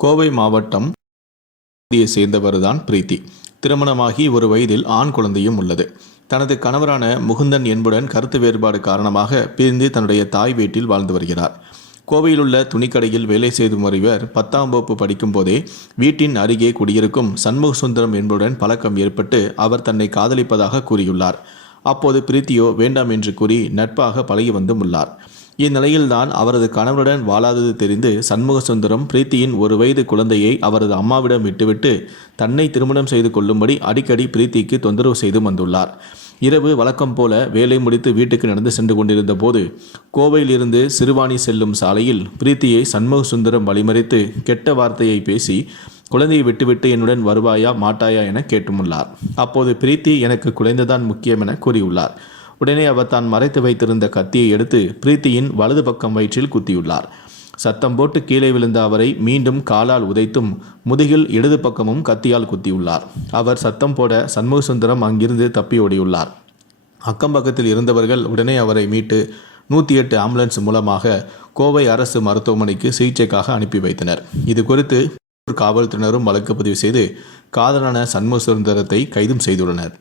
கோவை மாவட்டம் பகுதியை சேர்ந்தவர்தான் பிரீத்தி. திருமணமாகி ஒரு வயதில் ஆண் குழந்தையும் உள்ளது. தனது கணவரான முகுந்தன் என்புடன் கருத்து வேறுபாடு காரணமாக பிரிந்து தன்னுடைய தாய் வீட்டில் வாழ்ந்து வருகிறார். கோவையில் உள்ள துணிக்கடையில் வேலை செய்து வருவர் பத்தாம் வகுப்பு படிக்கும் போதே வீட்டின் அருகே குடியிருக்கும் சண்முக சுந்தரம் என்புடன் பழக்கம் ஏற்பட்டு அவர் தன்னை காதலிப்பதாக கூறியுள்ளார். அப்போது பிரீத்தியோ வேண்டாம் என்று கூறி நட்பாக பழகி வந்தும் உள்ளார். இந்நிலையில்தான் அவரது கணவருடன் வாழாதது தெரிந்து சண்முக சுந்தரம் பிரீத்தியின் ஒரு வயது குழந்தையை அவரது அம்மாவிடம் விட்டுவிட்டு தன்னை திருமணம் செய்து கொள்ளும்படி அடிக்கடி பிரீத்திக்கு தொந்தரவு செய்து வந்துள்ளார். இரவு வழக்கம் போல வேலை முடித்து வீட்டுக்கு நடந்து சென்று கொண்டிருந்த போது கோவையிலிருந்து சிறுவாணி செல்லும் சாலையில் பிரீத்தியை சண்முக சுந்தரம் வழிமறித்து கெட்ட வார்த்தையை பேசி குழந்தையை விட்டுவிட்டு என்னுடன் வருவாயா மாட்டாயா என கேட்டுமுள்ளார். அப்போது பிரீத்தி எனக்கு குழந்தைதான் முக்கியம் என கூறியுள்ளார். உடனே அவர் தான் மறைத்து வைத்திருந்த கத்தியை எடுத்து பிரீத்தியின் வலது பக்கம் வயிற்றில் குத்தியுள்ளார். சத்தம் போட்டு கீழே விழுந்த அவரை மீண்டும் காலால் உதைத்தும் முதுகில் இடது பக்கமும் கத்தியால் குத்தியுள்ளார். அவர் சத்தம் போட சண்முகசுந்தரம் அங்கிருந்து தப்பி ஓடியுள்ளார். அக்கம் பக்கத்தில் இருந்தவர்கள் உடனே அவரை மீட்டு நூற்றி எட்டு ஆம்புலன்ஸ் மூலமாக கோவை அரசு மருத்துவமனைக்கு சிகிச்சைக்காக அனுப்பி வைத்தனர். இது குறித்து காவல்துறையினரும் வழக்கு பதிவு செய்து காதலான சண்முக சுந்தரத்தை கைதும் செய்துள்ளனர்.